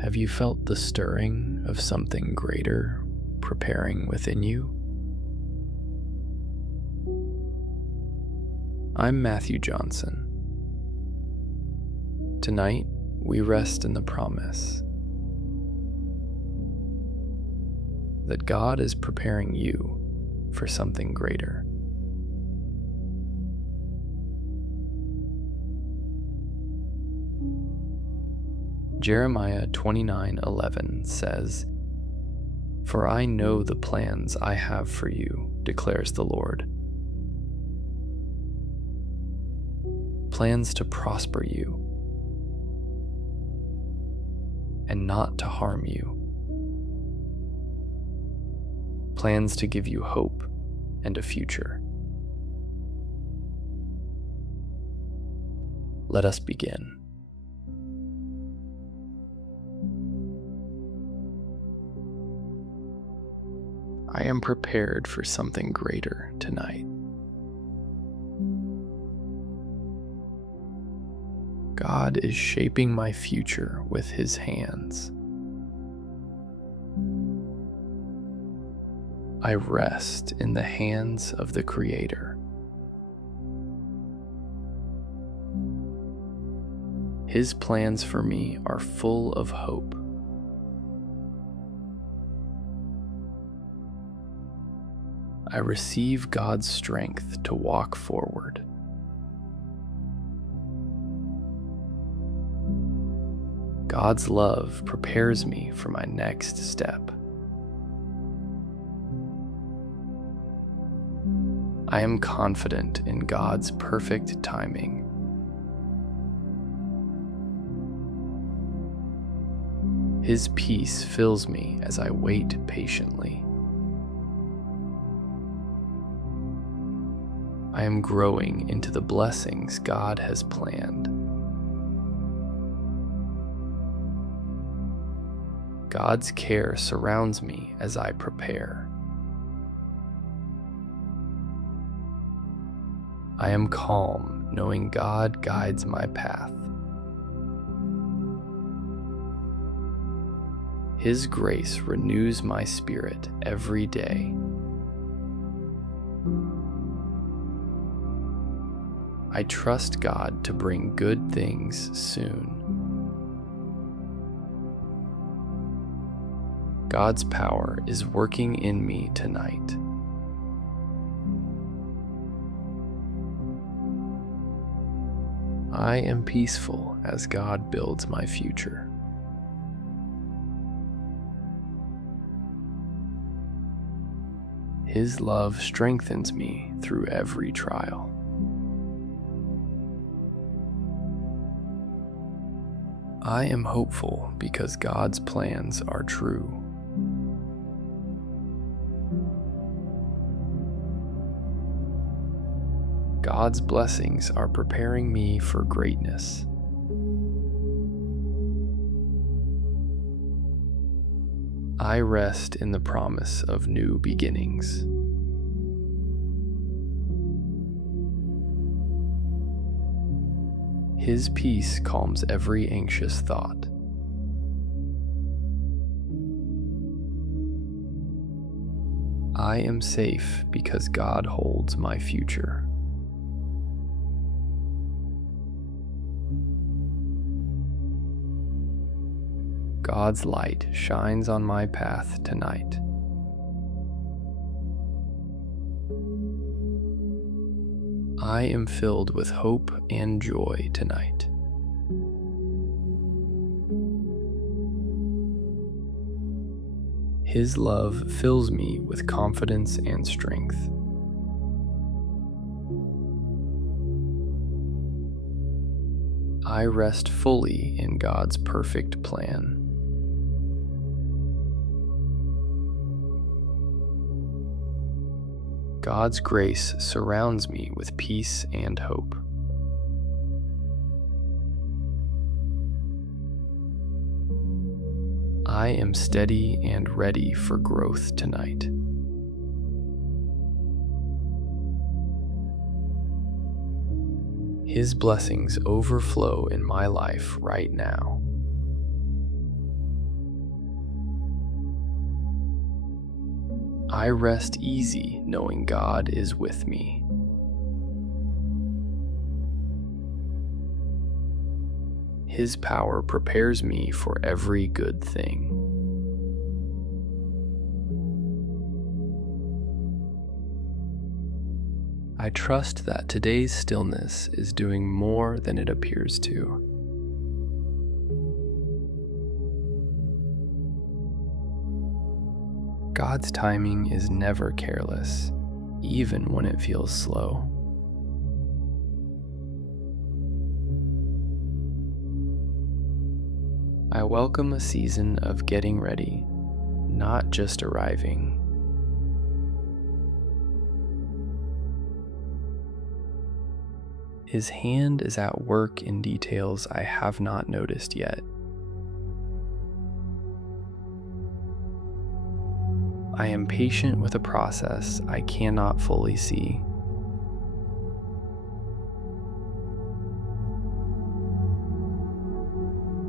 Have you felt the stirring of something greater preparing within you? I'm Matthew Johnson. Tonight, we rest in the promise that God is preparing you for something greater. Jeremiah 29:11 says, "For I know the plans I have for you, declares the Lord. Plans to prosper you and not to harm you. Plans to give you hope and a future." Let us begin. I am prepared for something greater tonight. God is shaping my future with His hands. I rest in the hands of the Creator. His plans for me are full of hope. I receive God's strength to walk forward. God's love prepares me for my next step. I am confident in God's perfect timing. His peace fills me as I wait patiently. I am growing into the blessings God has planned. God's care surrounds me as I prepare. I am calm, knowing God guides my path. His grace renews my spirit every day. I trust God to bring good things soon. God's power is working in me tonight. I am peaceful as God builds my future. His love strengthens me through every trial. I am hopeful because God's plans are true. God's blessings are preparing me for greatness. I rest in the promise of new beginnings. His peace calms every anxious thought. I am safe because God holds my future. God's light shines on my path tonight. I am filled with hope and joy tonight. His love fills me with confidence and strength. I rest fully in God's perfect plan. God's grace surrounds me with peace and hope. I am steady and ready for growth tonight. His blessings overflow in my life right now. I rest easy knowing God is with me. His power prepares me for every good thing. I trust that today's stillness is doing more than it appears to. God's timing is never careless, even when it feels slow. I welcome a season of getting ready, not just arriving. His hand is at work in details I have not noticed yet. I am patient with a process I cannot fully see.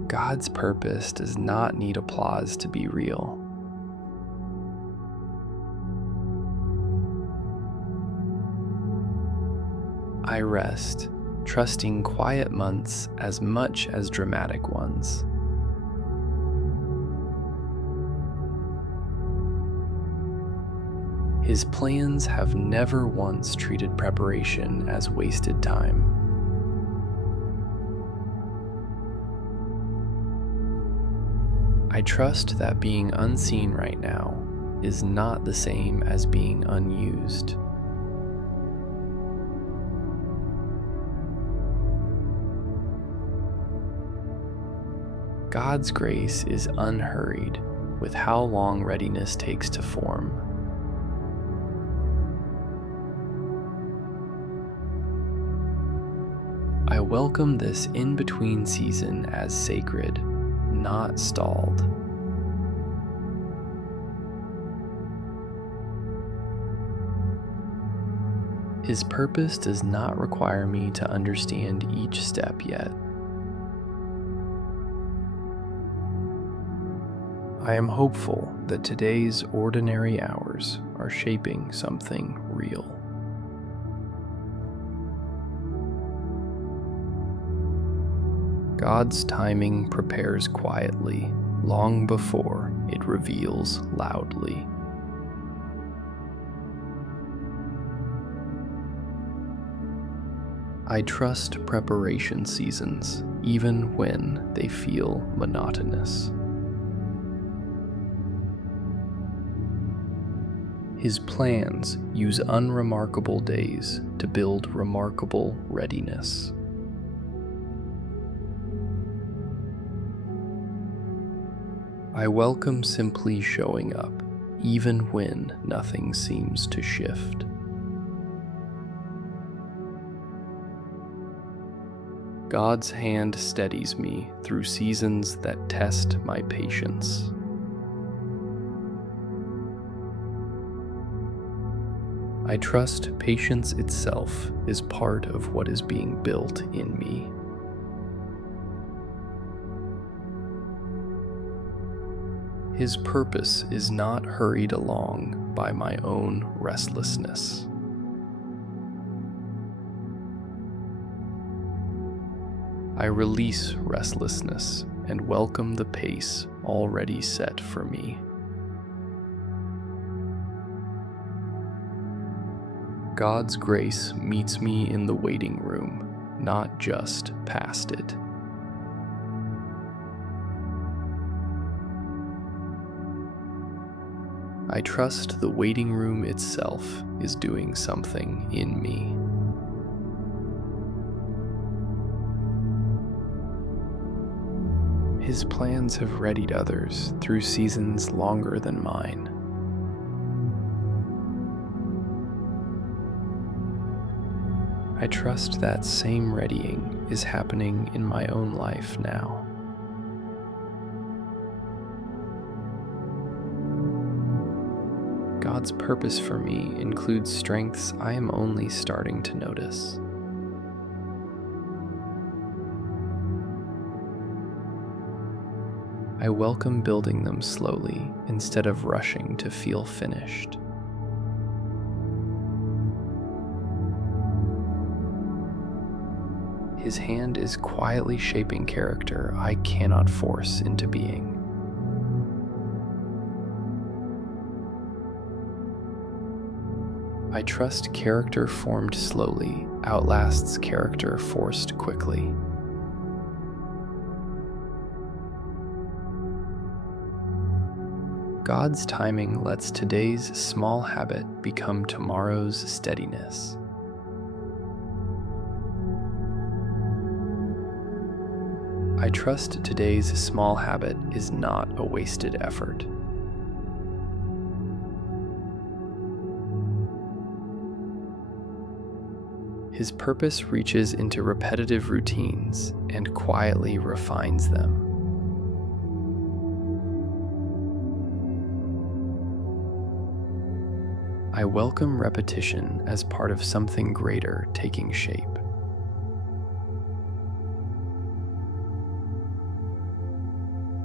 God's purpose does not need applause to be real. I rest, trusting quiet months as much as dramatic ones. His plans have never once treated preparation as wasted time. I trust that being unseen right now is not the same as being unused. God's grace is unhurried with how long readiness takes to form. I welcome this in-between season as sacred, not stalled. His purpose does not require me to understand each step yet. I am hopeful that today's ordinary hours are shaping something real. God's timing prepares quietly, long before it reveals loudly. I trust preparation seasons, even when they feel monotonous. His plans use unremarkable days to build remarkable readiness. I welcome simply showing up, even when nothing seems to shift. God's hand steadies me through seasons that test my patience. I trust patience itself is part of what is being built in me. His purpose is not hurried along by my own restlessness. I release restlessness and welcome the pace already set for me. God's grace meets me in the waiting room, not just past it. I trust the waiting room itself is doing something in me. His plans have readied others through seasons longer than mine. I trust that same readying is happening in my own life now. God's purpose for me includes strengths I am only starting to notice. I welcome building them slowly instead of rushing to feel finished. His hand is quietly shaping character I cannot force into being. I trust character formed slowly outlasts character forced quickly. God's timing lets today's small habit become tomorrow's steadiness. I trust today's small habit is not a wasted effort. His purpose reaches into repetitive routines and quietly refines them. I welcome repetition as part of something greater taking shape.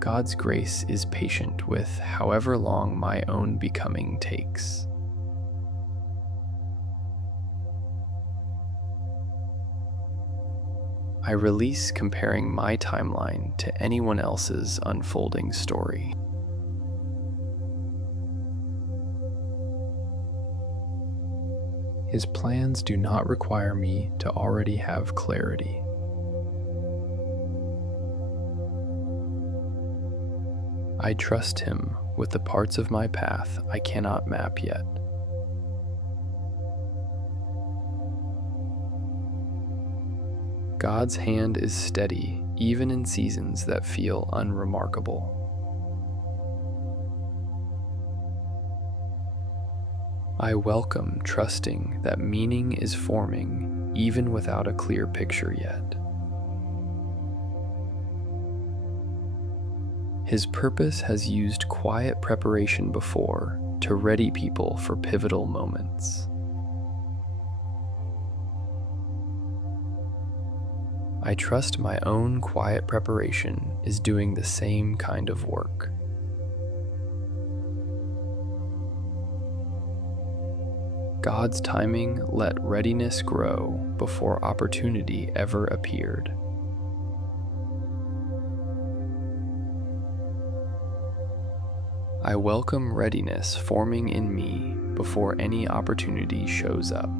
God's grace is patient with however long my own becoming takes. I release comparing my timeline to anyone else's unfolding story. His plans do not require me to already have clarity. I trust Him with the parts of my path I cannot map yet. God's hand is steady even in seasons that feel unremarkable. I welcome trusting that meaning is forming even without a clear picture yet. His purpose has used quiet preparation before to ready people for pivotal moments. I trust my own quiet preparation is doing the same kind of work. God's timing let readiness grow before opportunity ever appeared. I welcome readiness forming in me before any opportunity shows up.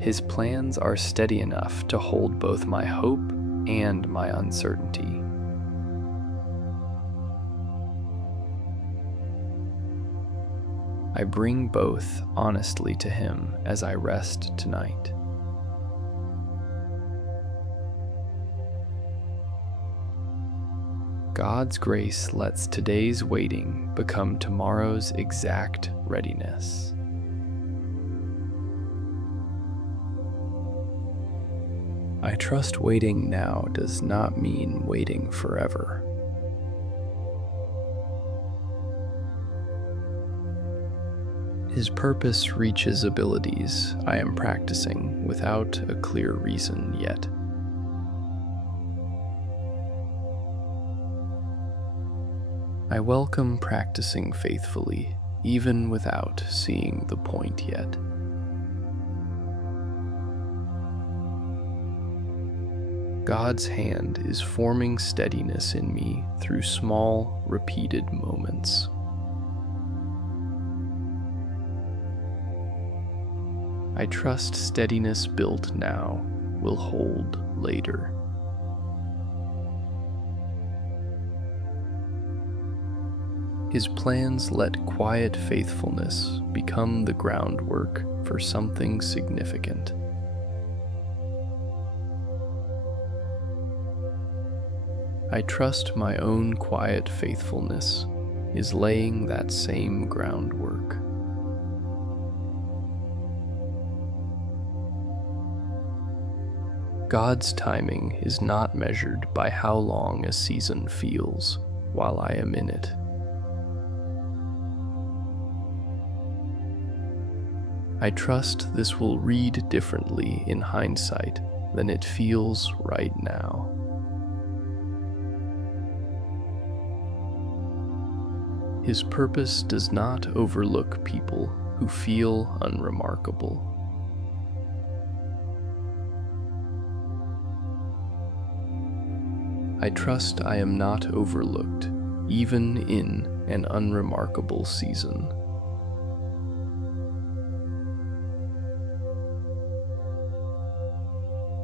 His plans are steady enough to hold both my hope and my uncertainty. I bring both honestly to Him as I rest tonight. God's grace lets today's waiting become tomorrow's exact readiness. I trust waiting now does not mean waiting forever. His purpose reaches abilities I am practicing without a clear reason yet. I welcome practicing faithfully, even without seeing the point yet. God's hand is forming steadiness in me through small, repeated moments. I trust steadiness built now will hold later. His plans let quiet faithfulness become the groundwork for something significant. I trust my own quiet faithfulness is laying that same groundwork. God's timing is not measured by how long a season feels while I am in it. I trust this will read differently in hindsight than it feels right now. His purpose does not overlook people who feel unremarkable. I trust I am not overlooked, even in an unremarkable season.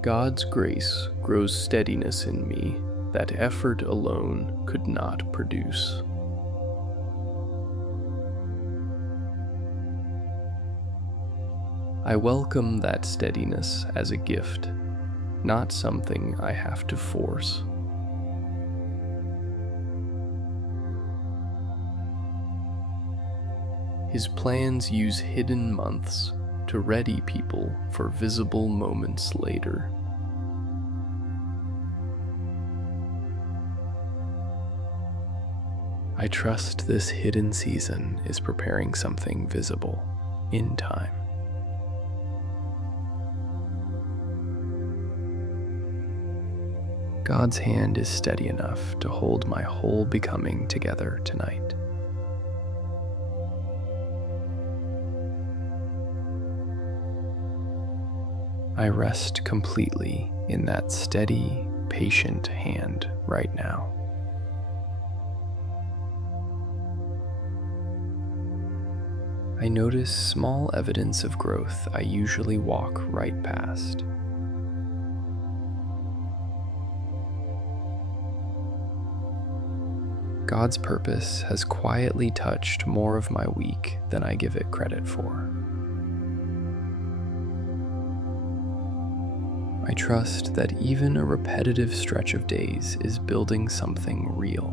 God's grace grows steadiness in me that effort alone could not produce. I welcome that steadiness as a gift, not something I have to force. His plans use hidden months to ready people for visible moments later. I trust this hidden season is preparing something visible in time. God's hand is steady enough to hold my whole becoming together tonight. I rest completely in that steady, patient hand right now. I notice small evidence of growth I usually walk right past. God's purpose has quietly touched more of my week than I give it credit for. I trust that even a repetitive stretch of days is building something real.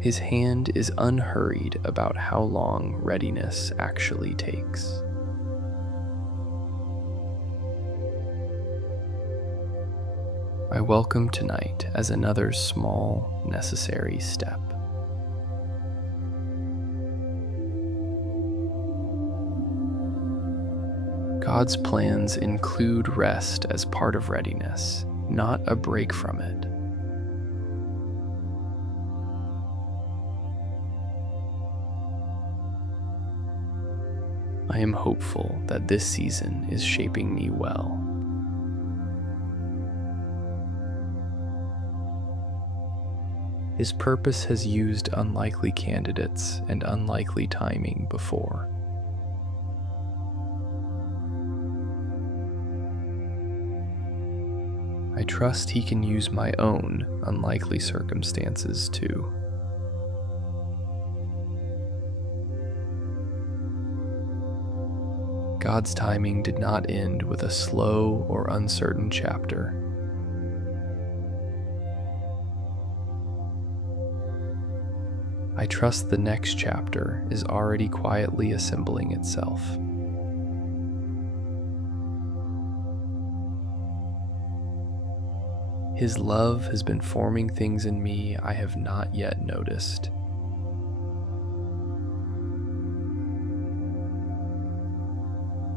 His hand is unhurried about how long readiness actually takes. I welcome tonight as another small, necessary step. God's plans include rest as part of readiness, not a break from it. I am hopeful that this season is shaping me well. His purpose has used unlikely candidates and unlikely timing before. I trust he can use my own unlikely circumstances too. God's timing did not end with a slow or uncertain chapter. I trust the next chapter is already quietly assembling itself. His love has been forming things in me I have not yet noticed.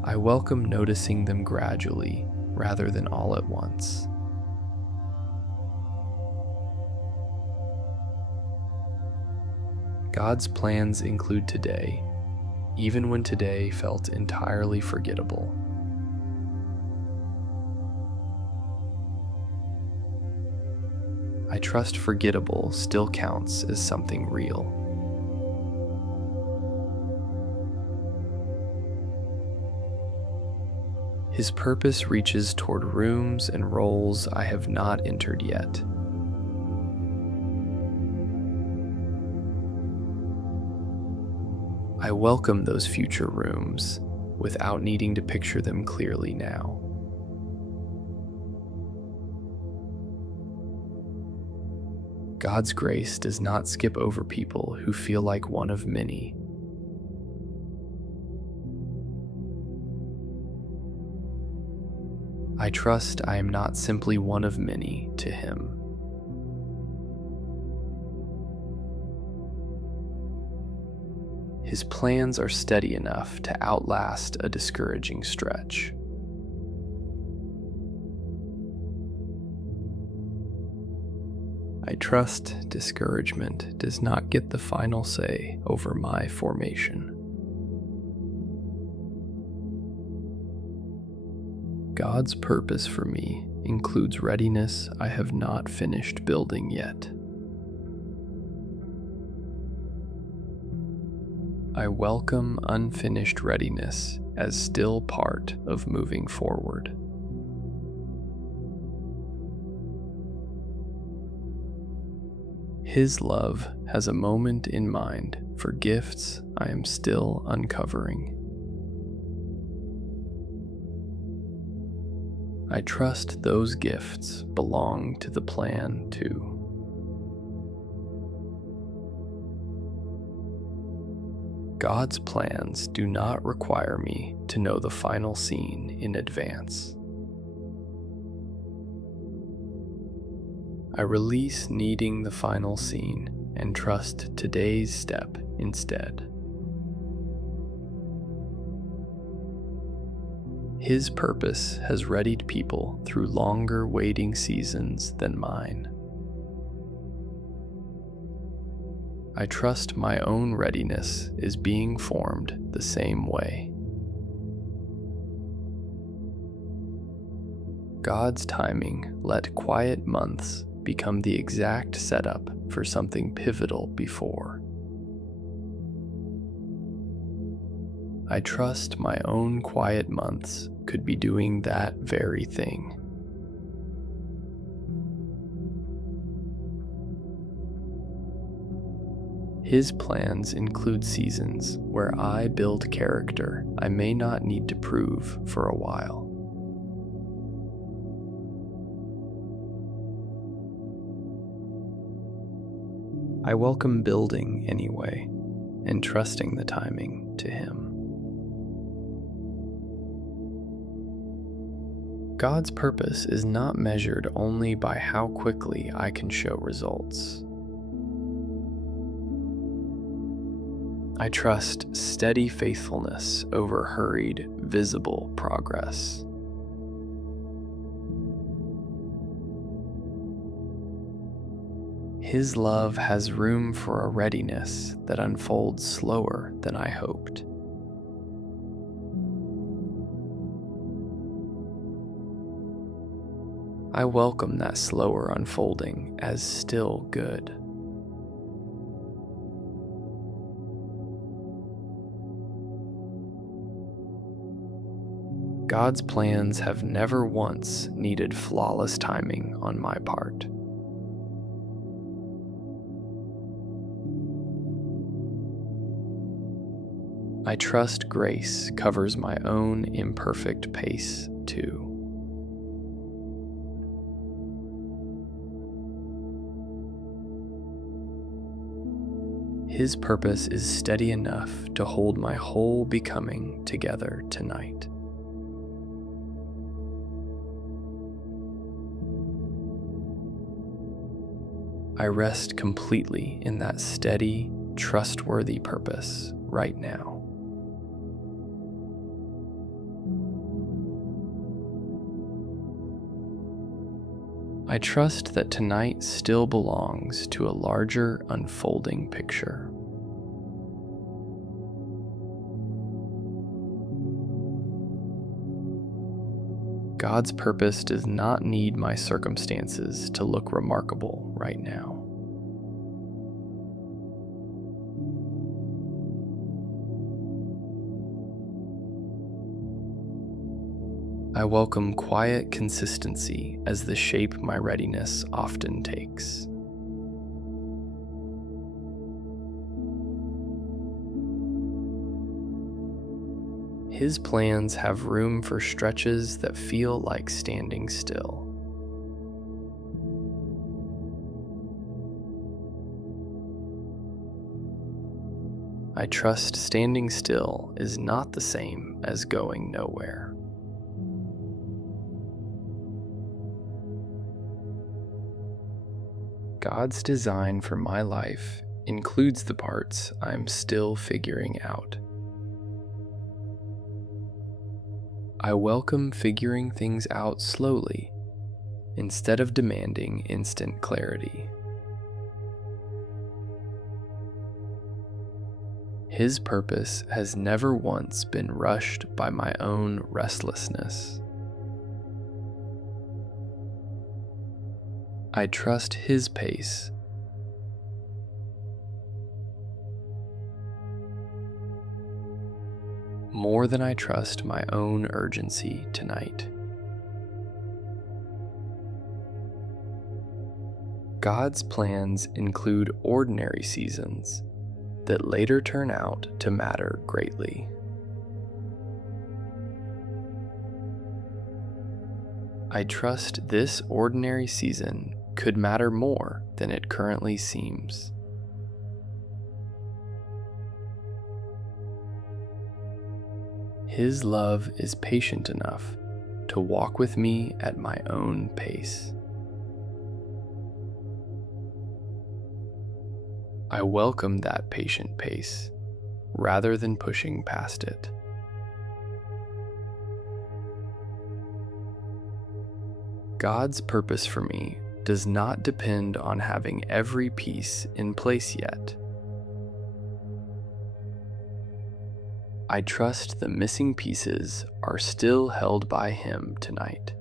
I welcome noticing them gradually rather than all at once. God's plans include today, even when today felt entirely forgettable. I trust forgettable still counts as something real. His purpose reaches toward rooms and roles I have not entered yet. I welcome those future rooms without needing to picture them clearly now. God's grace does not skip over people who feel like one of many. I trust I am not simply one of many to him. His plans are steady enough to outlast a discouraging stretch. I trust discouragement does not get the final say over my formation. God's purpose for me includes readiness I have not finished building yet. I welcome unfinished readiness as still part of moving forward. His love has a moment in mind for gifts I am still uncovering. I trust those gifts belong to the plan too. God's plans do not require me to know the final scene in advance. I release needing the final scene and trust today's step instead. His purpose has readied people through longer waiting seasons than mine. I trust my own readiness is being formed the same way. God's timing let quiet months become the exact setup for something pivotal before. I trust my own quiet months could be doing that very thing. His plans include seasons where I build character I may not need to prove for a while. I welcome building anyway, and trusting the timing to Him. God's purpose is not measured only by how quickly I can show results. I trust steady faithfulness over hurried, visible progress. His love has room for a readiness that unfolds slower than I hoped. I welcome that slower unfolding as still good. God's plans have never once needed flawless timing on my part. I trust grace covers my own imperfect pace too. His purpose is steady enough to hold my whole becoming together tonight. I rest completely in that steady, trustworthy purpose right now. I trust that tonight still belongs to a larger unfolding picture. God's purpose does not need my circumstances to look remarkable right now. I welcome quiet consistency as the shape my readiness often takes. His plans have room for stretches that feel like standing still. I trust standing still is not the same as going nowhere. God's design for my life includes the parts I'm still figuring out. I welcome figuring things out slowly instead of demanding instant clarity. His purpose has never once been rushed by my own restlessness. I trust His pace more than I trust my own urgency tonight. God's plans include ordinary seasons that later turn out to matter greatly. I trust this ordinary season could matter more than it currently seems. His love is patient enough to walk with me at my own pace. I welcome that patient pace rather than pushing past it. God's purpose for me does not depend on having every piece in place yet. I trust the missing pieces are still held by Him tonight.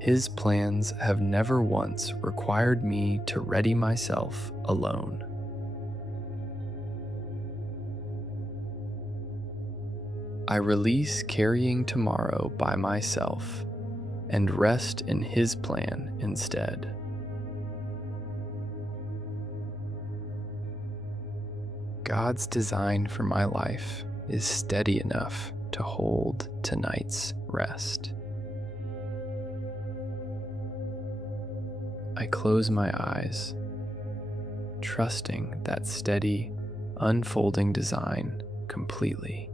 His plans have never once required me to ready myself alone. I release carrying tomorrow by myself and rest in His plan instead. God's design for my life is steady enough to hold tonight's rest. I close my eyes, trusting that steady, unfolding design completely.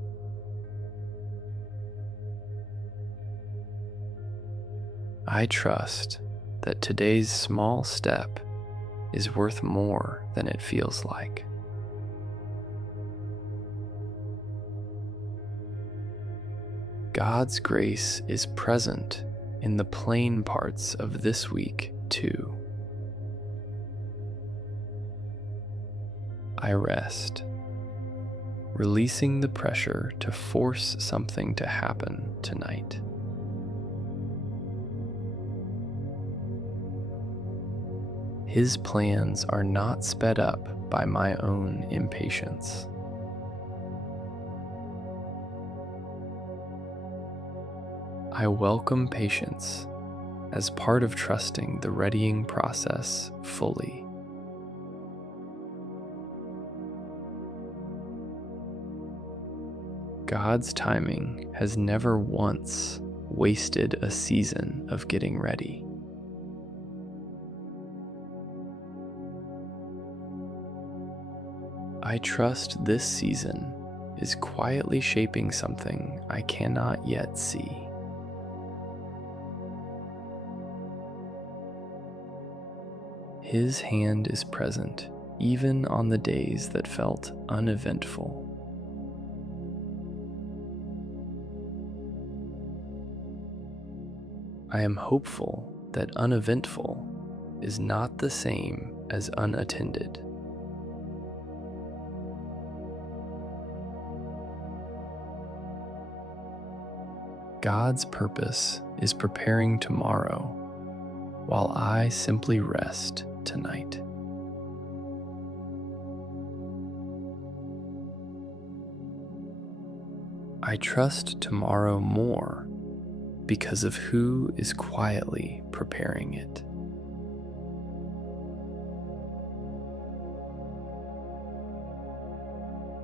I trust that today's small step is worth more than it feels like. God's grace is present in the plain parts of this week too. I rest, releasing the pressure to force something to happen tonight. His plans are not sped up by my own impatience. I welcome patience as part of trusting the readying process fully. God's timing has never once wasted a season of getting ready. I trust this season is quietly shaping something I cannot yet see. His hand is present even on the days that felt uneventful. I am hopeful that uneventful is not the same as unattended. God's purpose is preparing tomorrow, while I simply rest tonight. I trust tomorrow more because of who is quietly preparing it.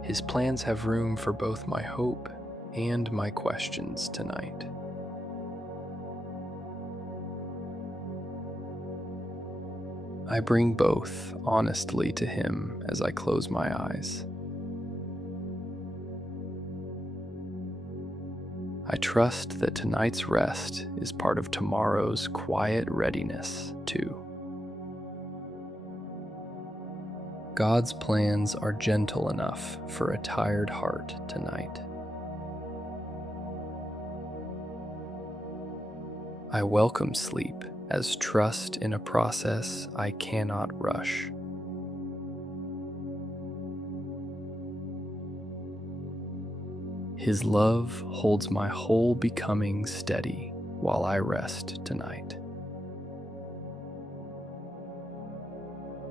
His plans have room for both my hope and my questions tonight. I bring both honestly to Him as I close my eyes. I trust that tonight's rest is part of tomorrow's quiet readiness, too. God's plans are gentle enough for a tired heart tonight. I welcome sleep as trust in a process I cannot rush. His love holds my whole becoming steady while I rest tonight.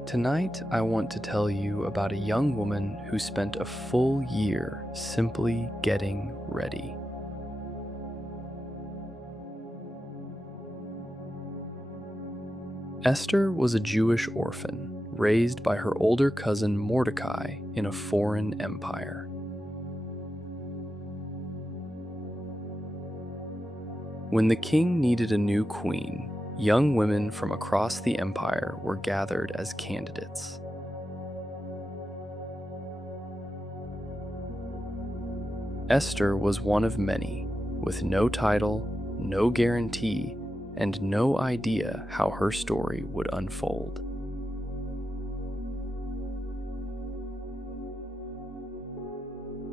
Tonight, I want to tell you about a young woman who spent a full year simply getting ready. Esther was a Jewish orphan raised by her older cousin Mordecai in a foreign empire. When the king needed a new queen, young women from across the empire were gathered as candidates. Esther was one of many, with no title, no guarantee, and no idea how her story would unfold.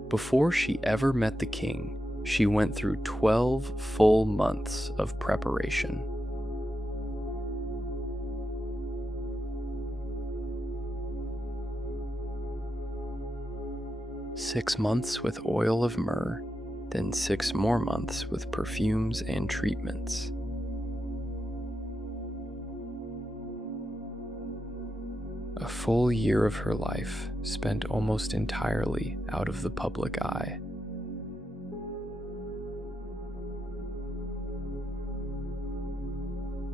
Before she ever met the king, she went through 12 full months of preparation. "6 months with oil of myrrh, then 6 more months with perfumes and treatments." A full year of her life spent almost entirely out of the public eye.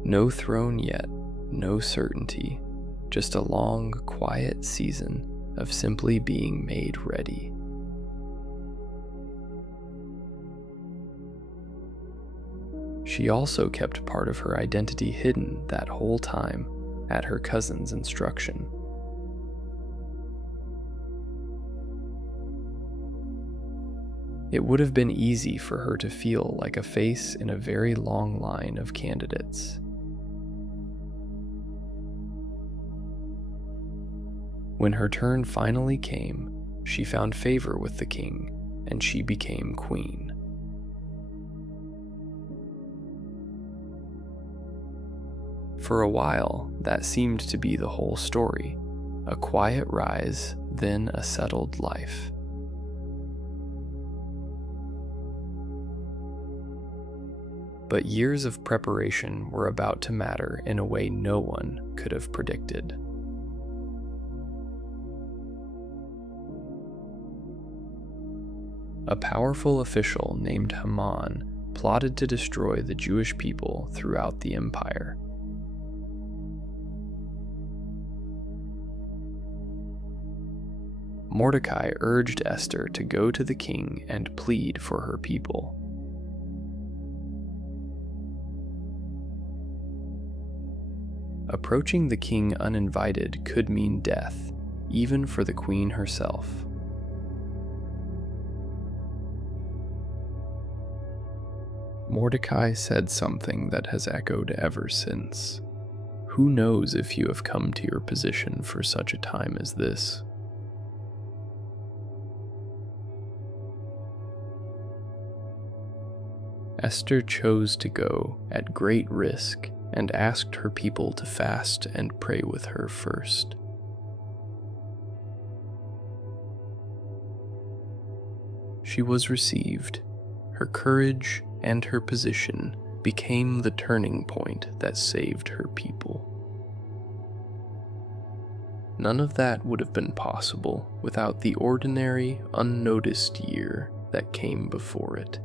No throne yet, no certainty, just a long, quiet season of simply being made ready. She also kept part of her identity hidden that whole time at her cousin's instruction. It would have been easy for her to feel like a face in a very long line of candidates. When her turn finally came, she found favor with the king, and she became queen. For a while, that seemed to be the whole story: a quiet rise, then a settled life. But years of preparation were about to matter in a way no one could have predicted. A powerful official named Haman plotted to destroy the Jewish people throughout the empire. Mordecai urged Esther to go to the king and plead for her people. Approaching the king uninvited could mean death, even for the queen herself. Mordecai said something that has echoed ever since. "Who knows if you have come to your position for such a time as this?" Esther chose to go at great risk and asked her people to fast and pray with her first. She was received. Her courage and her position became the turning point that saved her people. None of that would have been possible without the ordinary, unnoticed year that came before it.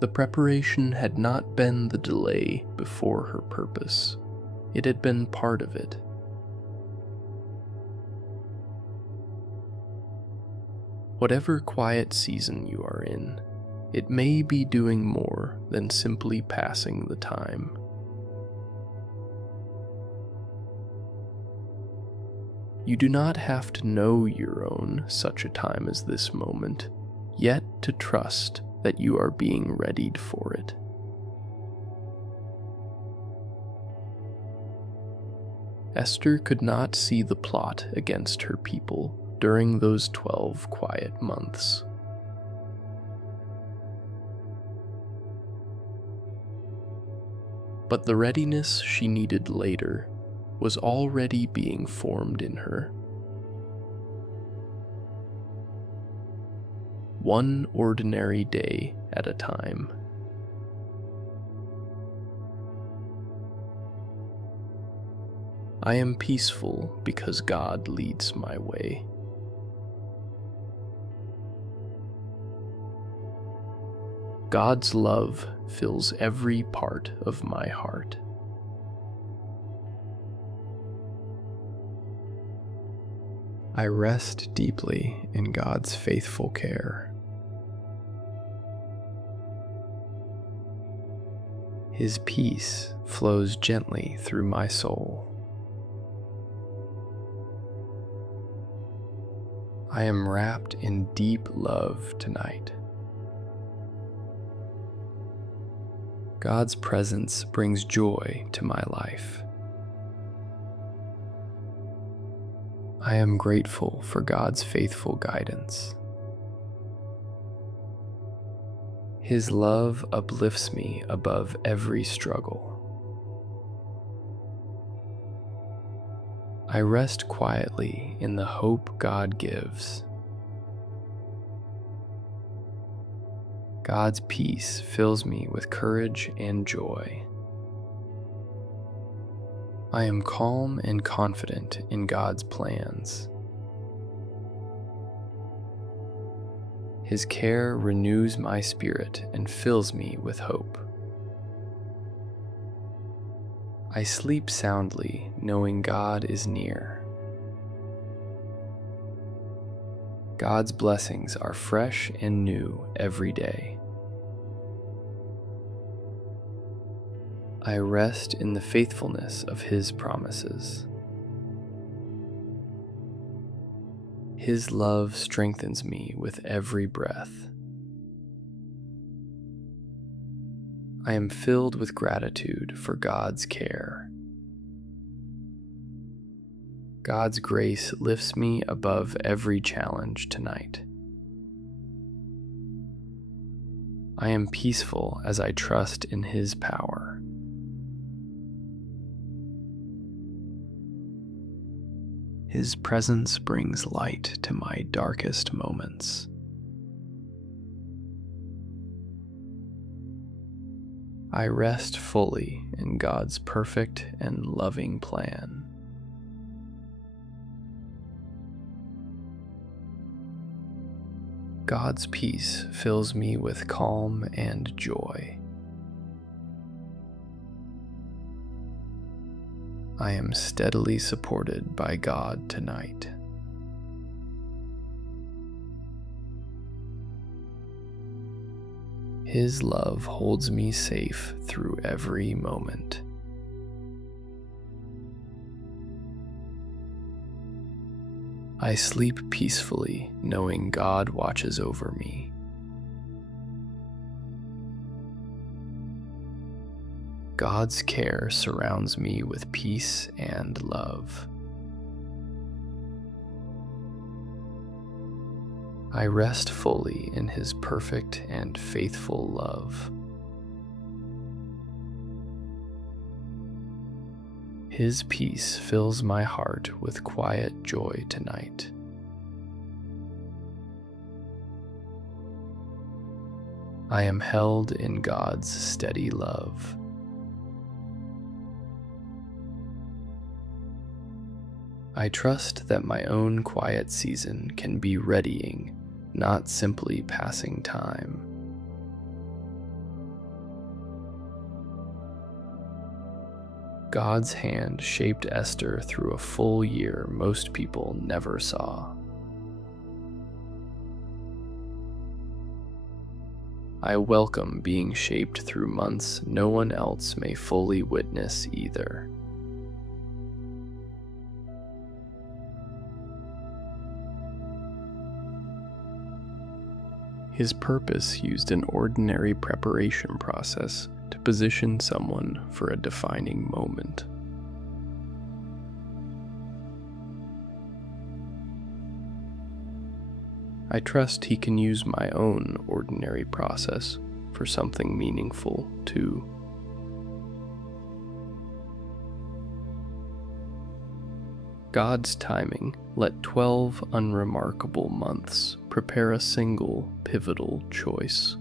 The preparation had not been the delay before her purpose. It had been part of it. Whatever quiet season you are in, it may be doing more than simply passing the time. You do not have to know your own such a time as this moment, yet to trust that you are being readied for it. Esther could not see the plot against her people during those 12 quiet months. But the readiness she needed later was already being formed in her. one ordinary day at a time. I am peaceful because God leads my way. God's love fills every part of my heart. I rest deeply in God's faithful care. His peace flows gently through my soul. I am wrapped in deep love tonight. God's presence brings joy to my life. I am grateful for God's faithful guidance. His love uplifts me above every struggle. I rest quietly in the hope God gives. God's peace fills me with courage and joy. I am calm and confident in God's plans. His care renews my spirit and fills me with hope. I sleep soundly, knowing God is near. God's blessings are fresh and new every day. I rest in the faithfulness of His promises. His love strengthens me with every breath. I am filled with gratitude for God's care. God's grace lifts me above every challenge tonight. I am peaceful as I trust in His power. His presence brings light to my darkest moments. I rest fully in God's perfect and loving plan. God's peace fills me with calm and joy. I am steadily supported by God tonight. His love holds me safe through every moment. I sleep peacefully, knowing God watches over me. God's care surrounds me with peace and love. I rest fully in His perfect and faithful love. His peace fills my heart with quiet joy tonight. I am held in God's steady love. I trust that my own quiet season can be readying, not simply passing time. God's hand shaped Esther through a full year most people never saw. I welcome being shaped through months no one else may fully witness either. His purpose used an ordinary preparation process to position someone for a defining moment. I trust He can use my own ordinary process for something meaningful too. God's timing let 12 unremarkable months prepare a single pivotal choice.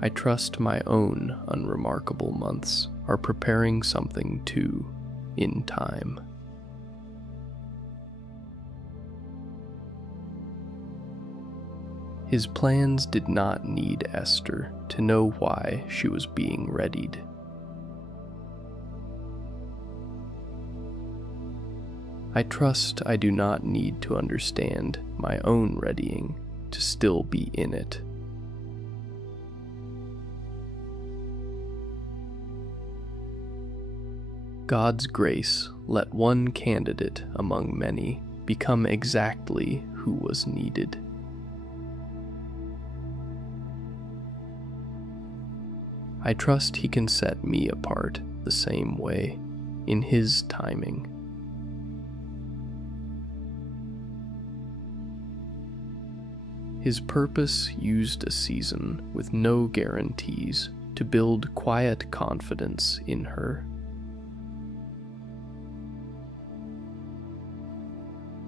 I trust my own unremarkable months are preparing something too in time. His plans did not need Esther to know why she was being readied. I trust I do not need to understand my own readying to still be in it. God's grace let one candidate among many become exactly who was needed. I trust He can set me apart the same way, in His timing. His purpose used a season with no guarantees to build quiet confidence in her.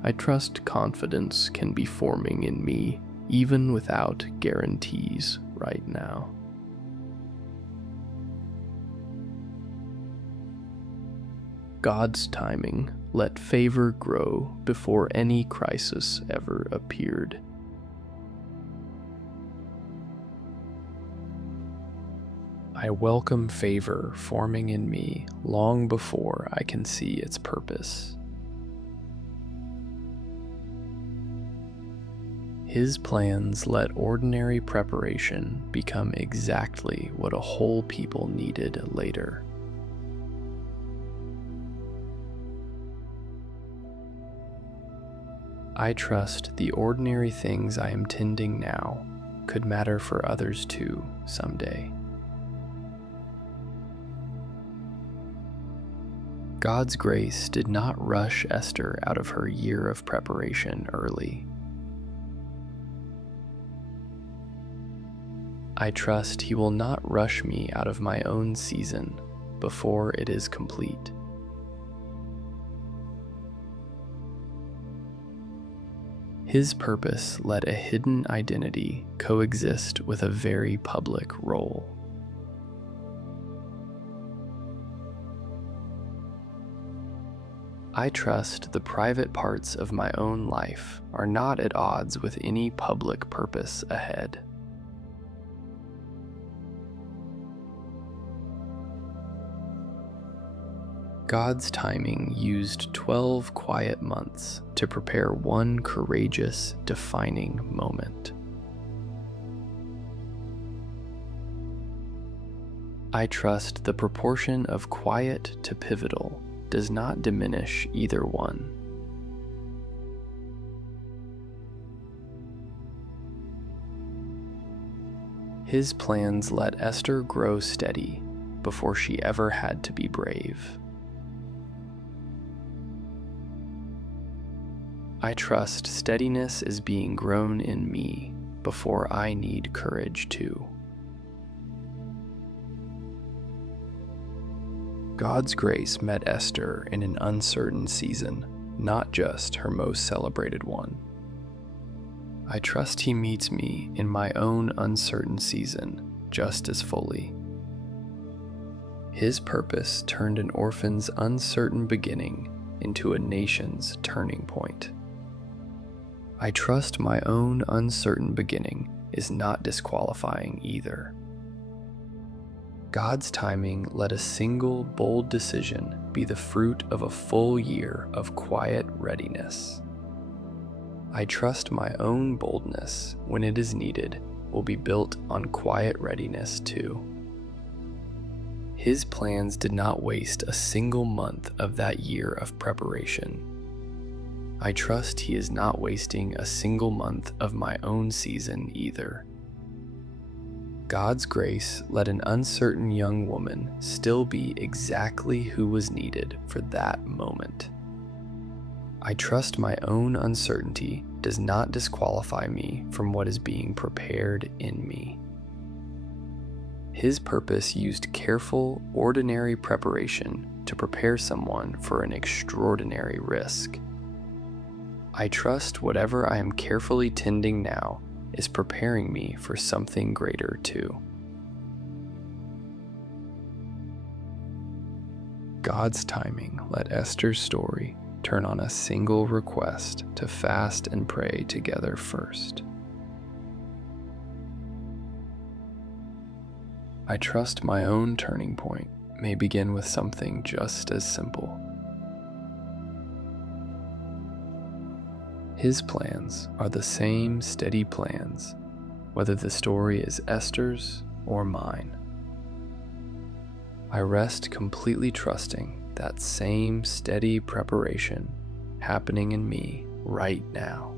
I trust confidence can be forming in me even without guarantees right now. God's timing let favor grow before any crisis ever appeared. I welcome favor forming in me long before I can see its purpose. His plans let ordinary preparation become exactly what a whole people needed later. I trust the ordinary things I am tending now could matter for others too someday. God's grace did not rush Esther out of her year of preparation early. I trust He will not rush me out of my own season before it is complete. His purpose let a hidden identity coexist with a very public role. I trust the private parts of my own life are not at odds with any public purpose ahead. God's timing used 12 quiet months to prepare one courageous, defining moment. I trust the proportion of quiet to pivotal does not diminish either one. His plans let Esther grow steady before she ever had to be brave. I trust steadiness is being grown in me before I need courage too. God's grace met Esther in an uncertain season, not just her most celebrated one. I trust He meets me in my own uncertain season just as fully. His purpose turned an orphan's uncertain beginning into a nation's turning point. I trust my own uncertain beginning is not disqualifying either. God's timing let a single bold decision be the fruit of a full year of quiet readiness. I trust my own boldness, when it is needed, will be built on quiet readiness too. His plans did not waste a single month of that year of preparation. I trust He is not wasting a single month of my own season either. God's grace let an uncertain young woman still be exactly who was needed for that moment. I trust my own uncertainty does not disqualify me from what is being prepared in me. His purpose used careful, ordinary preparation to prepare someone for an extraordinary risk. I trust whatever I am carefully tending now is preparing me for something greater too. God's timing let Esther's story turn on a single request to fast and pray together first. I trust my own turning point may begin with something just as simple. His plans are the same steady plans, whether the story is Esther's or mine. I rest completely trusting that same steady preparation happening in me right now.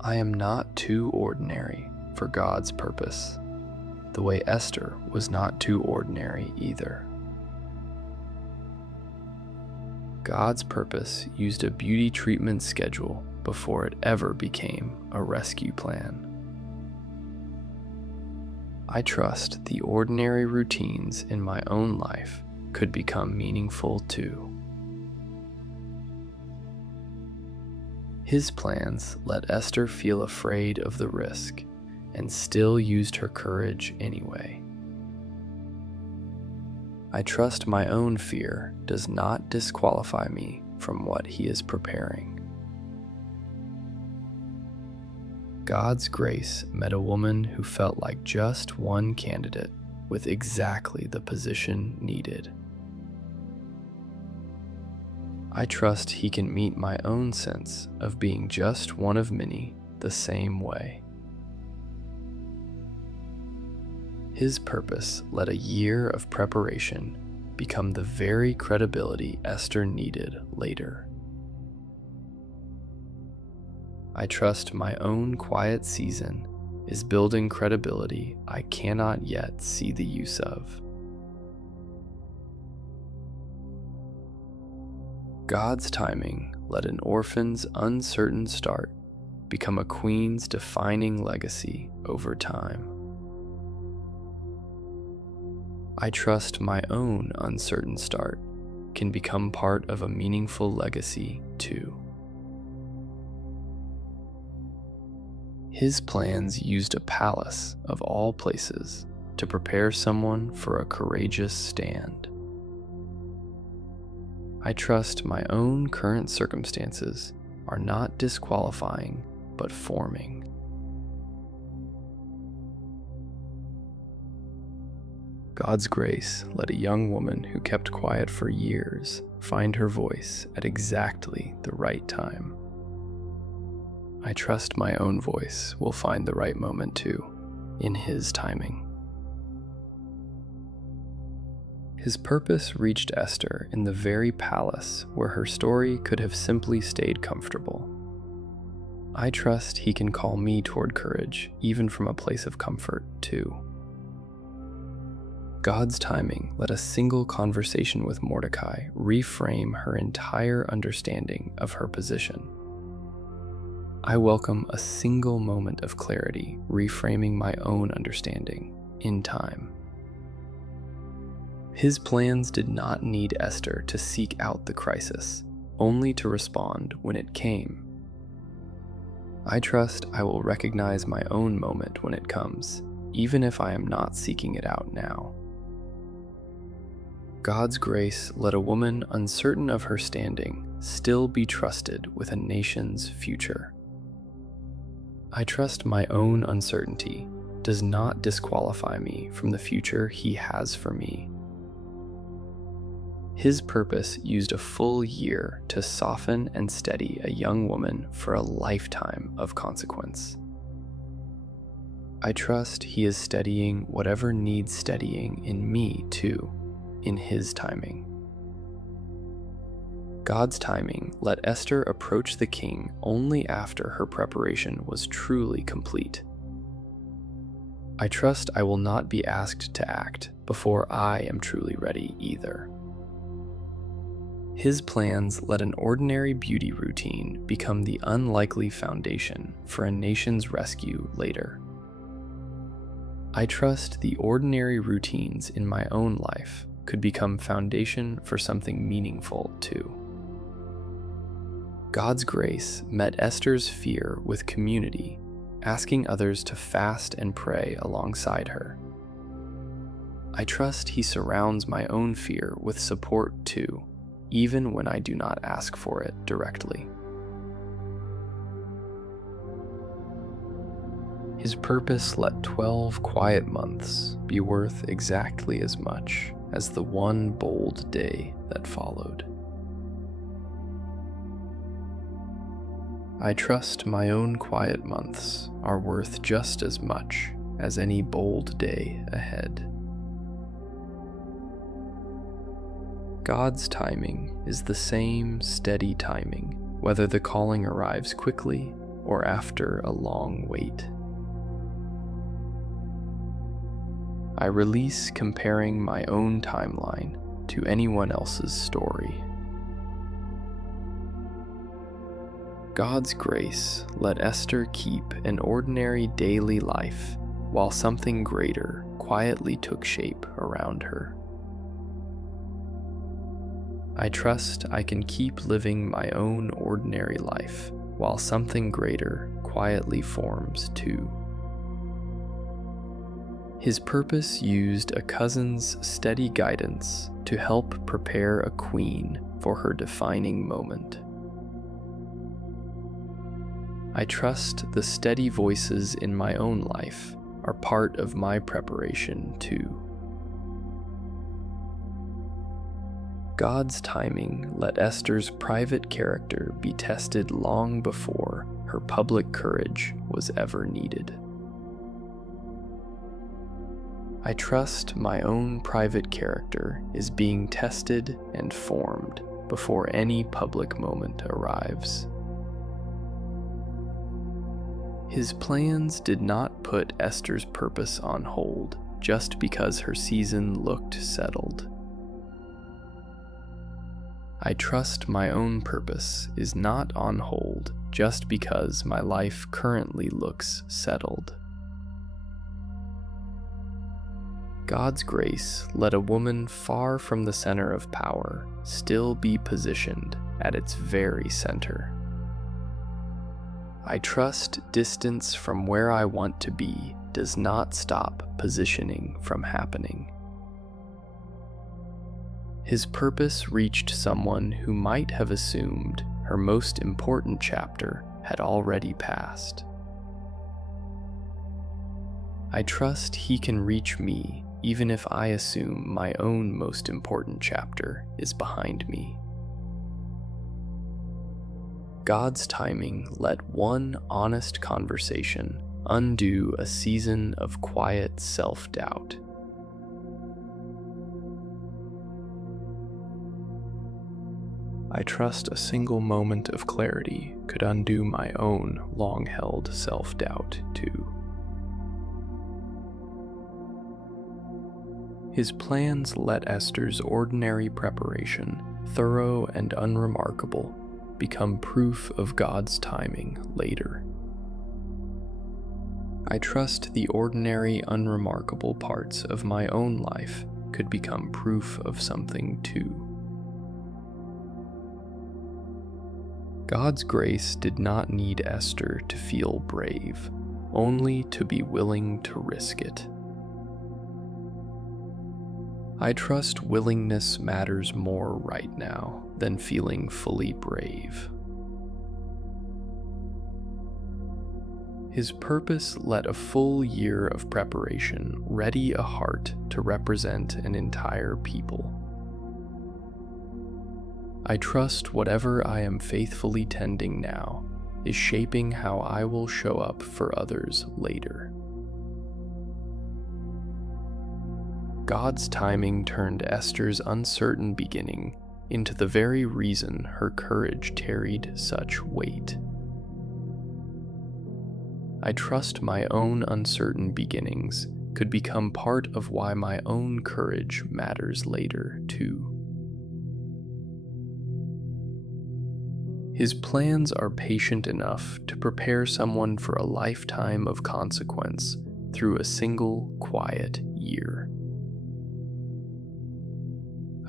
I am not too ordinary for God's purpose, the way Esther was not too ordinary either. God's purpose used a beauty treatment schedule before it ever became a rescue plan. I trust the ordinary routines in my own life could become meaningful too. His plans let Esther feel afraid of the risk and still used her courage anyway. I trust my own fear does not disqualify me from what he is preparing. God's grace met a woman who felt like just one candidate with exactly the position needed. I trust he can meet my own sense of being just one of many the same way. His purpose let a year of preparation become the very credibility Esther needed later. I trust my own quiet season is building credibility I cannot yet see the use of. God's timing let an orphan's uncertain start become a queen's defining legacy over time. I trust my own uncertain start can become part of a meaningful legacy too. His plans used a palace of all places to prepare someone for a courageous stand. I trust my own current circumstances are not disqualifying, but forming. God's grace let a young woman who kept quiet for years find her voice at exactly the right time. I trust my own voice will find the right moment too, in His timing. His purpose reached Esther in the very palace where her story could have simply stayed comfortable. I trust He can call me toward courage, even from a place of comfort too. God's timing let a single conversation with Mordecai reframe her entire understanding of her position. I welcome a single moment of clarity reframing my own understanding in time. His plans did not need Esther to seek out the crisis, only to respond when it came. I trust I will recognize my own moment when it comes, even if I am not seeking it out now. God's grace let a woman uncertain of her standing still be trusted with a nation's future. I trust my own uncertainty does not disqualify me from the future He has for me. His purpose used a full year to soften and steady a young woman for a lifetime of consequence. I trust He is steadying whatever needs steadying in me too, in His timing. God's timing let Esther approach the king only after her preparation was truly complete. I trust I will not be asked to act before I am truly ready either. His plans let an ordinary beauty routine become the unlikely foundation for a nation's rescue later. I trust the ordinary routines in my own life could become foundation for something meaningful too. God's grace met Esther's fear with community, asking others to fast and pray alongside her. I trust He surrounds my own fear with support too, even when I do not ask for it directly. His purpose let 12 quiet months be worth exactly as much as the one bold day that followed. I trust my own quiet months are worth just as much as any bold day ahead. God's timing is the same steady timing, whether the calling arrives quickly or after a long wait. I release comparing my own timeline to anyone else's story. God's grace let Esther keep an ordinary daily life while something greater quietly took shape around her. I trust I can keep living my own ordinary life while something greater quietly forms too. His purpose used a cousin's steady guidance to help prepare a queen for her defining moment. I trust the steady voices in my own life are part of my preparation too. God's timing let Esther's private character be tested long before her public courage was ever needed. I trust my own private character is being tested and formed before any public moment arrives. His plans did not put Esther's purpose on hold just because her season looked settled. I trust my own purpose is not on hold just because my life currently looks settled. God's grace let a woman far from the center of power still be positioned at its very center. I trust distance from where I want to be does not stop positioning from happening. His purpose reached someone who might have assumed her most important chapter had already passed. I trust He can reach me even if I assume my own most important chapter is behind me. God's timing let one honest conversation undo a season of quiet self-doubt. I trust a single moment of clarity could undo my own long-held self-doubt too. His plans let Esther's ordinary preparation, thorough and unremarkable, become proof of God's timing later. I trust the ordinary, unremarkable parts of my own life could become proof of something too. God's grace did not need Esther to feel brave, only to be willing to risk it. I trust willingness matters more right now than feeling fully brave. His purpose let a full year of preparation ready a heart to represent an entire people. I trust whatever I am faithfully tending now is shaping how I will show up for others later. God's timing turned Esther's uncertain beginning into the very reason her courage carried such weight. I trust my own uncertain beginnings could become part of why my own courage matters later, too. His plans are patient enough to prepare someone for a lifetime of consequence through a single quiet year.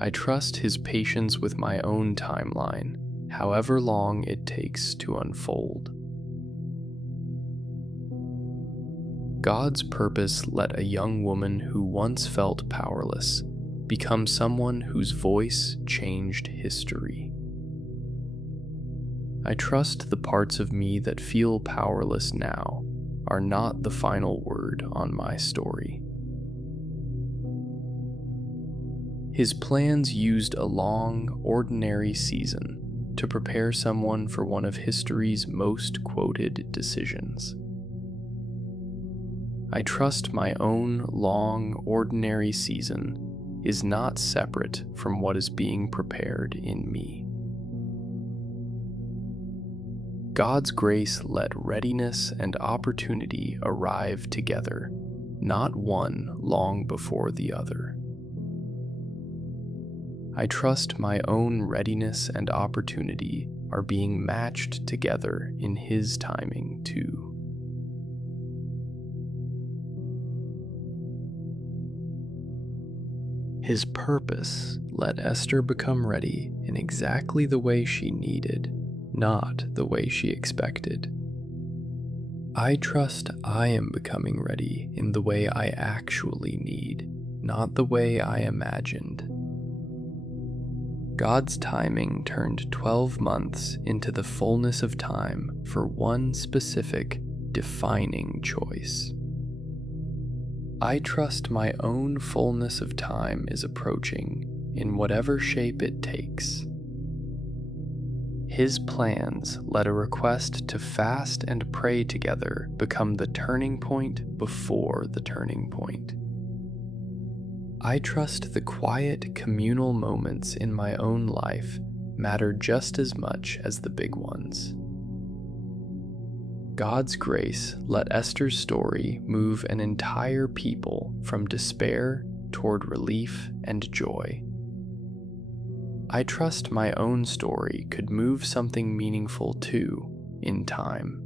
I trust His patience with my own timeline, however long it takes to unfold. God's purpose let a young woman who once felt powerless become someone whose voice changed history. I trust the parts of me that feel powerless now are not the final word on my story. His plans used a long, ordinary season to prepare someone for one of history's most quoted decisions. I trust my own long, ordinary season is not separate from what is being prepared in me. God's grace let readiness and opportunity arrive together, not one long before the other. I trust my own readiness and opportunity are being matched together in His timing too. His purpose let Esther become ready in exactly the way she needed, not the way she expected. I trust I am becoming ready in the way I actually need, not the way I imagined. God's timing turned 12 months into the fullness of time for one specific, defining choice. I trust my own fullness of time is approaching in whatever shape it takes. His plans let a request to fast and pray together become the turning point before the turning point. I trust the quiet, communal moments in my own life matter just as much as the big ones. God's grace let Esther's story move an entire people from despair toward relief and joy. I trust my own story could move something meaningful too, in time.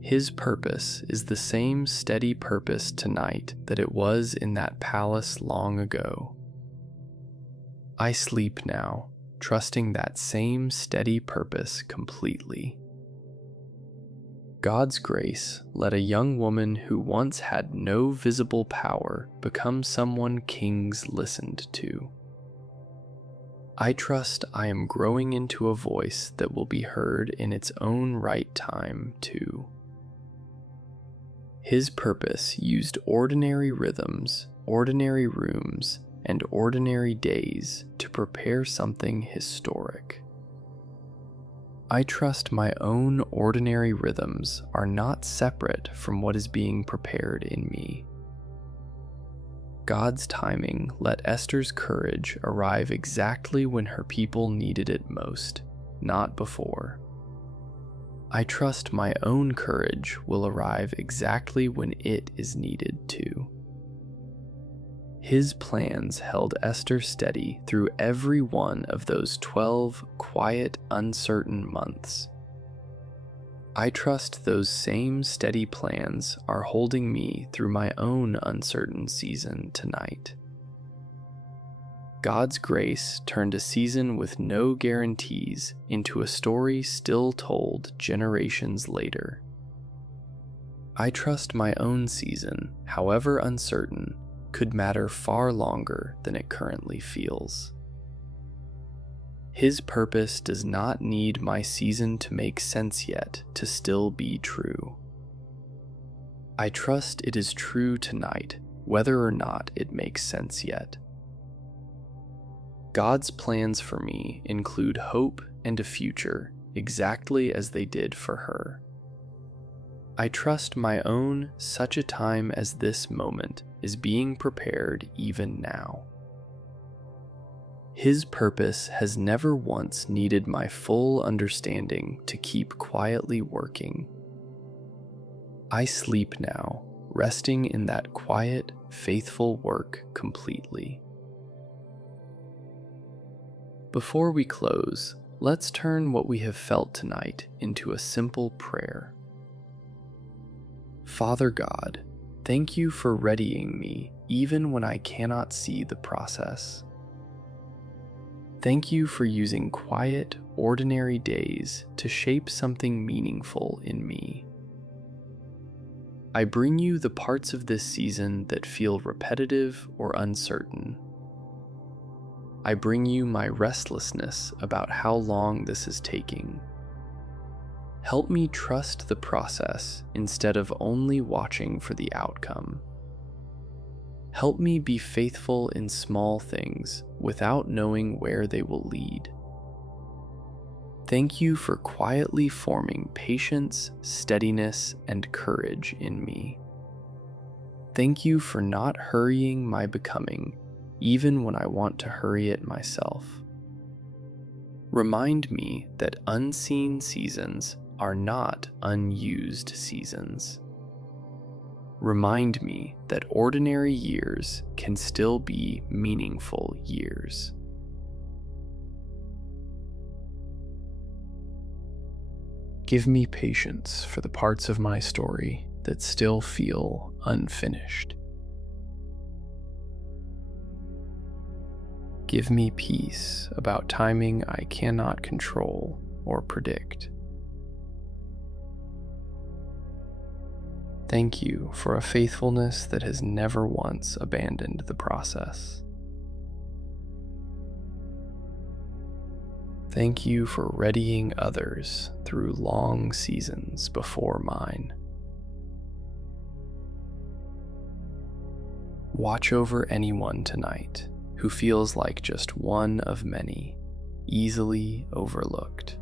His purpose is the same steady purpose tonight that it was in that palace long ago. I sleep now, trusting that same steady purpose completely. God's grace let a young woman who once had no visible power become someone kings listened to. I trust I am growing into a voice that will be heard in its own right time too. His purpose used ordinary rhythms, ordinary rooms, and ordinary days to prepare something historic. I trust my own ordinary rhythms are not separate from what is being prepared in me. God's timing let Esther's courage arrive exactly when her people needed it most, not before. I trust my own courage will arrive exactly when it is needed too. His plans held Esther steady through every one of those 12 quiet, uncertain months. I trust those same steady plans are holding me through my own uncertain season tonight. God's grace turned a season with no guarantees into a story still told generations later. I trust my own season, however uncertain, could matter far longer than it currently feels. His purpose does not need my season to make sense yet to still be true. I trust it is true tonight, whether or not it makes sense yet. God's plans for me include hope and a future, exactly as they did for her. I trust my own such a time as this moment is being prepared even now. His purpose has never once needed my full understanding to keep quietly working. I sleep now, resting in that quiet, faithful work completely. Before we close, let's turn what we have felt tonight into a simple prayer. Father God, thank you for readying me even when I cannot see the process. Thank you for using quiet, ordinary days to shape something meaningful in me. I bring you the parts of this season that feel repetitive or uncertain. I bring you my restlessness about how long this is taking. Help me trust the process instead of only watching for the outcome. Help me be faithful in small things without knowing where they will lead. Thank you for quietly forming patience, steadiness, and courage in me. Thank you for not hurrying my becoming, even when I want to hurry it myself. Remind me that unseen seasons are not unused seasons. Remind me that ordinary years can still be meaningful years. Give me patience for the parts of my story that still feel unfinished. Give me peace about timing I cannot control or predict. Thank you for a faithfulness that has never once abandoned the process. Thank you for readying others through long seasons before mine. Watch over anyone tonight who feels like just one of many, easily overlooked.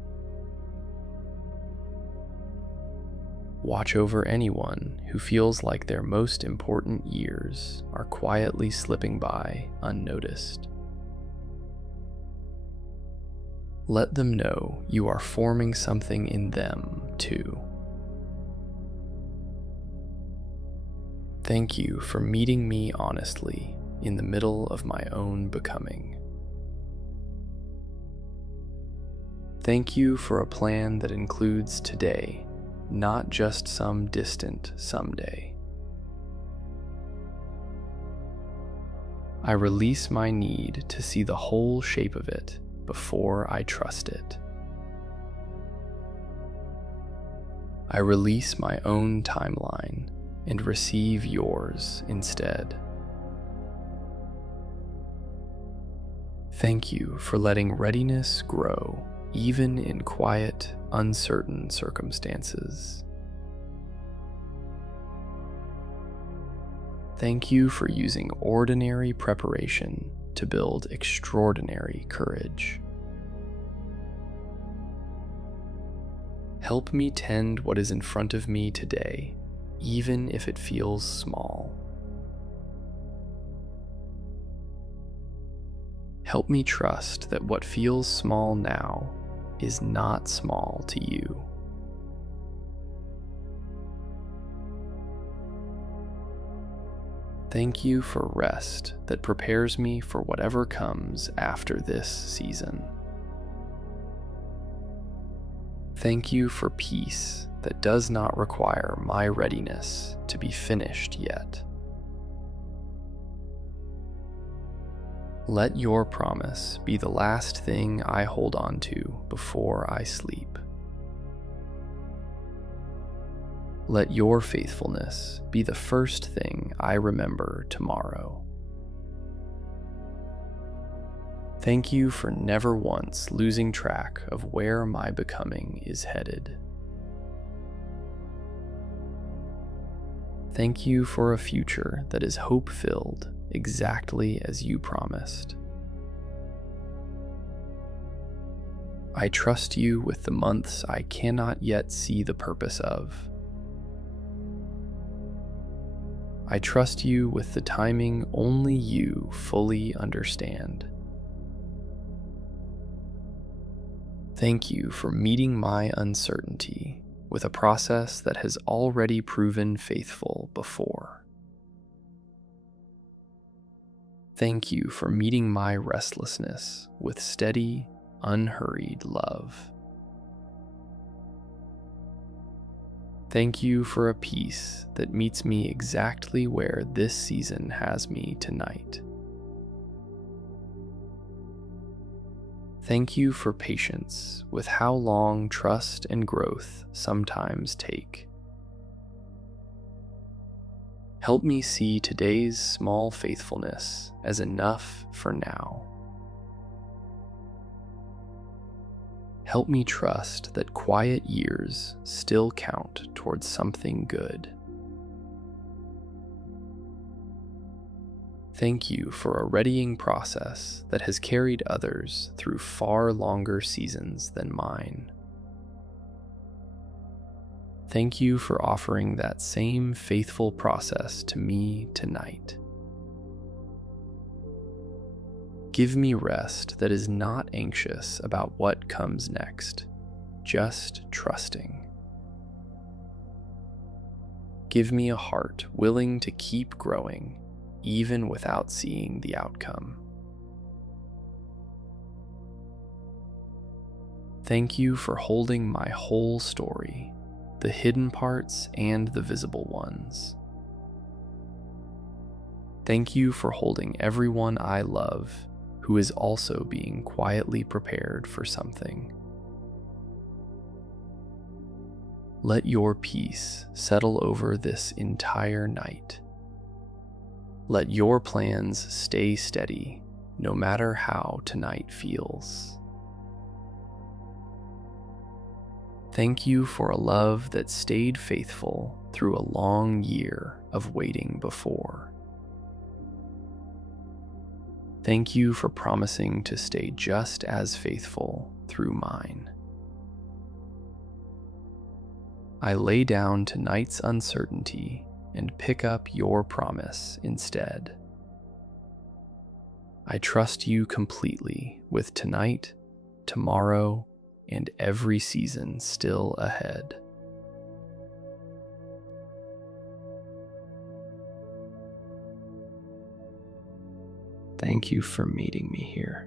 Watch over anyone who feels like their most important years are quietly slipping by unnoticed. Let them know you are forming something in them too. Thank you for meeting me honestly in the middle of my own becoming. Thank you for a plan that includes today, not just some distant someday. I release my need to see the whole shape of it before I trust it. I release my own timeline and receive yours instead. Thank you for letting readiness grow even in quiet, uncertain circumstances. Thank you for using ordinary preparation to build extraordinary courage. Help me tend what is in front of me today, even if it feels small. Help me trust that what feels small now is not small to you. Thank you for rest that prepares me for whatever comes after this season. Thank you for peace that does not require my readiness to be finished yet. Let your promise be the last thing I hold on to before I sleep. Let your faithfulness be the first thing I remember tomorrow. Thank you for never once losing track of where my becoming is headed. Thank you for a future that is hope-filled exactly as you promised. I trust you with the months I cannot yet see the purpose of. I trust you with the timing only you fully understand. Thank you for meeting my uncertainty with a process that has already proven faithful before. Thank you for meeting my restlessness with steady, unhurried love. Thank you for a peace that meets me exactly where this season has me tonight. Thank you for patience with how long trust and growth sometimes take. Help me see today's small faithfulness as enough for now. Help me trust that quiet years still count towards something good. Thank you for a readying process that has carried others through far longer seasons than mine. Thank you for offering that same faithful process to me tonight. Give me rest that is not anxious about what comes next, just trusting. Give me a heart willing to keep growing, even without seeing the outcome. Thank you for holding my whole story, the hidden parts and the visible ones. Thank you for holding everyone I love who is also being quietly prepared for something. Let your peace settle over this entire night. Let your plans stay steady, no matter how tonight feels. Thank you for a love that stayed faithful through a long year of waiting before. Thank you for promising to stay just as faithful through mine. I lay down tonight's uncertainty and pick up your promise instead. I trust you completely with tonight, tomorrow, and every season still ahead. Thank you for meeting me here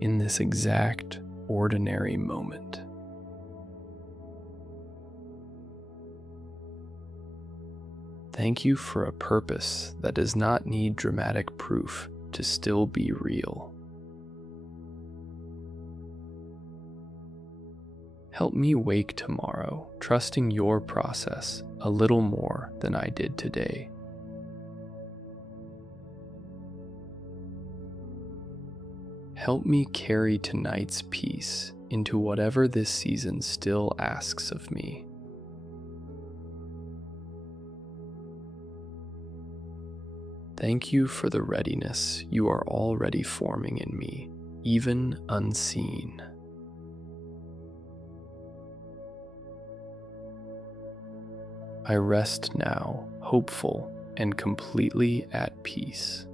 in this exact ordinary moment. Thank you for a purpose that does not need dramatic proof to still be real. Help me wake tomorrow, trusting your process a little more than I did today. Help me carry tonight's peace into whatever this season still asks of me. Thank you for the readiness you are already forming in me, even unseen. I rest now, hopeful and completely at peace.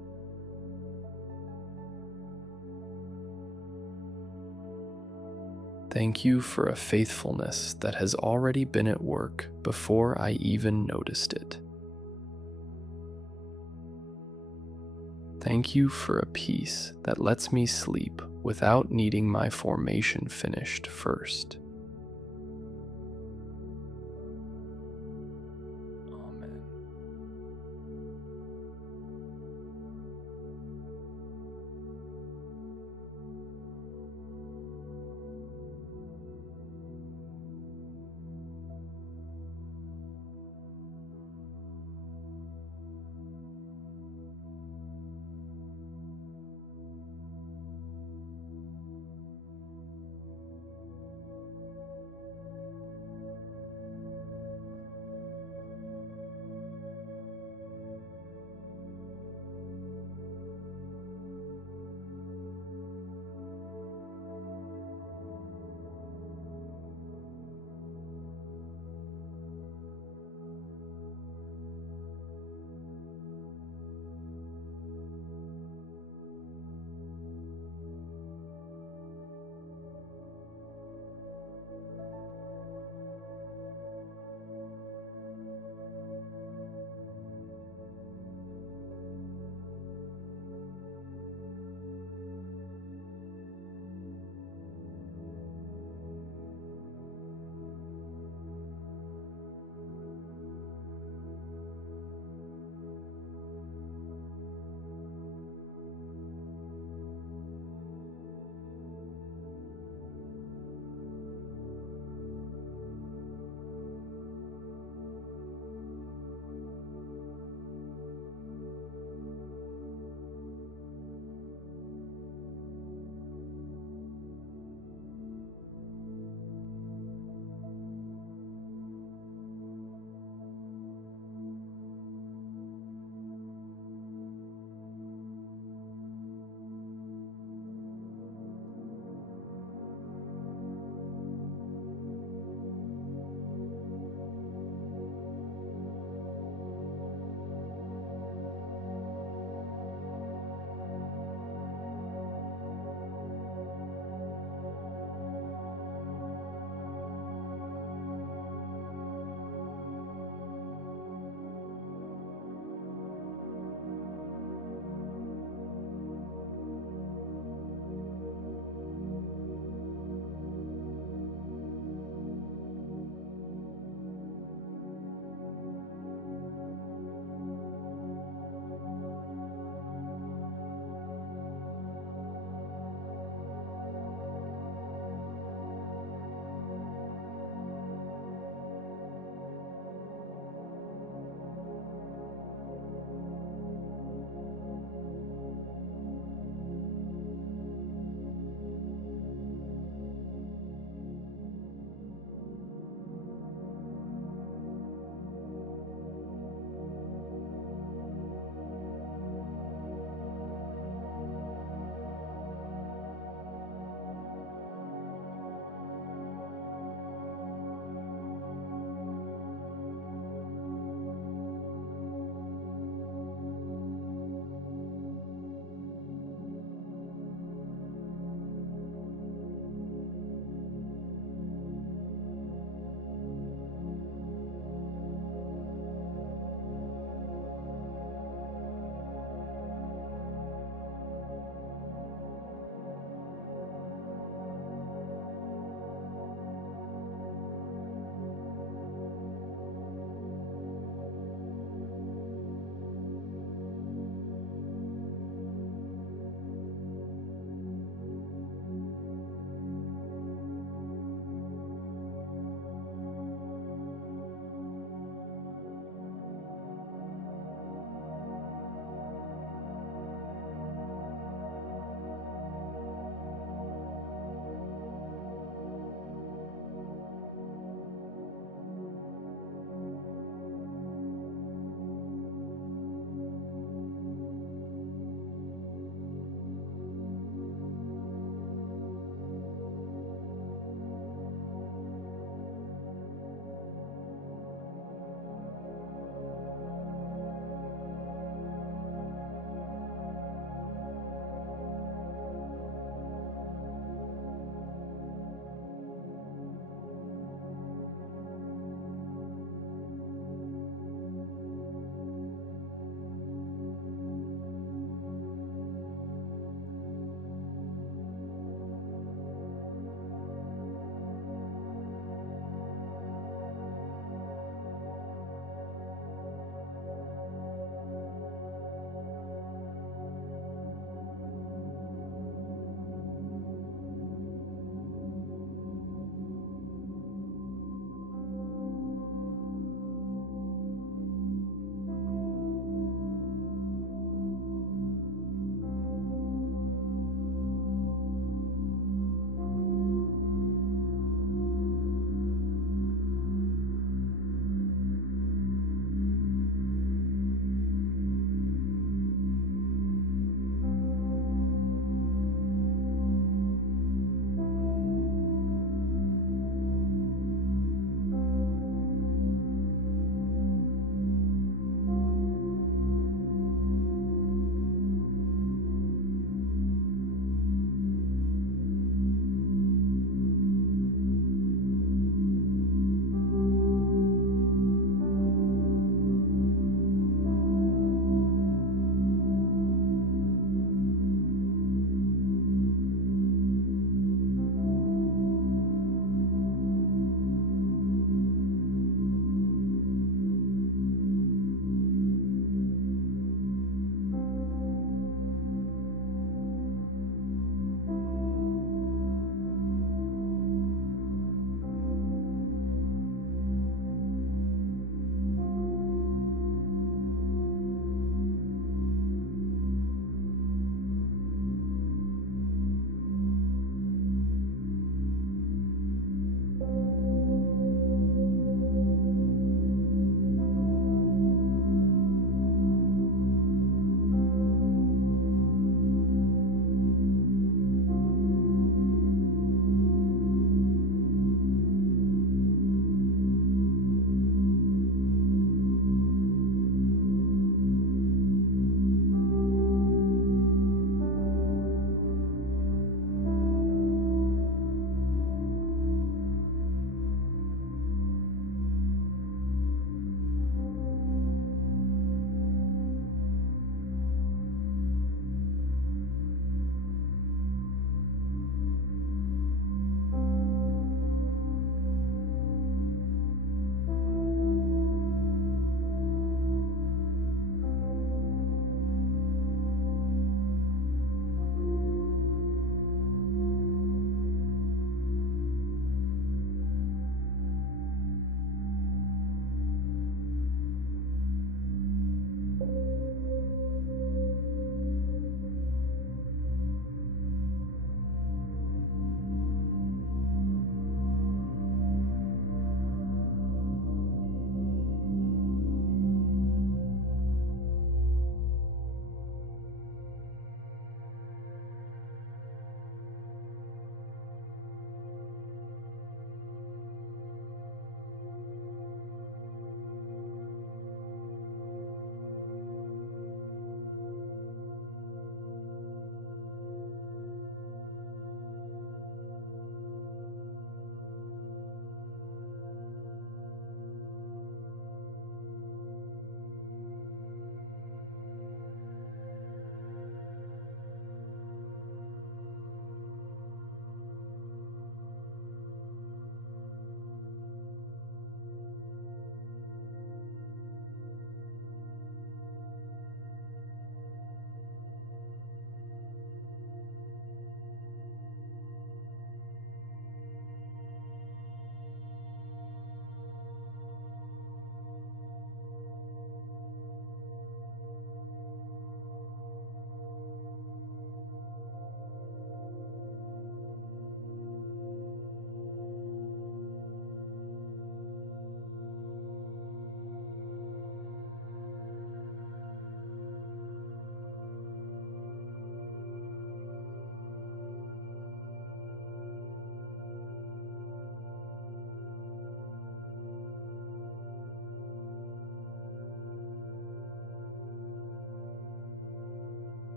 Thank you for a faithfulness that has already been at work before I even noticed it. Thank you for a peace that lets me sleep without needing my formation finished first.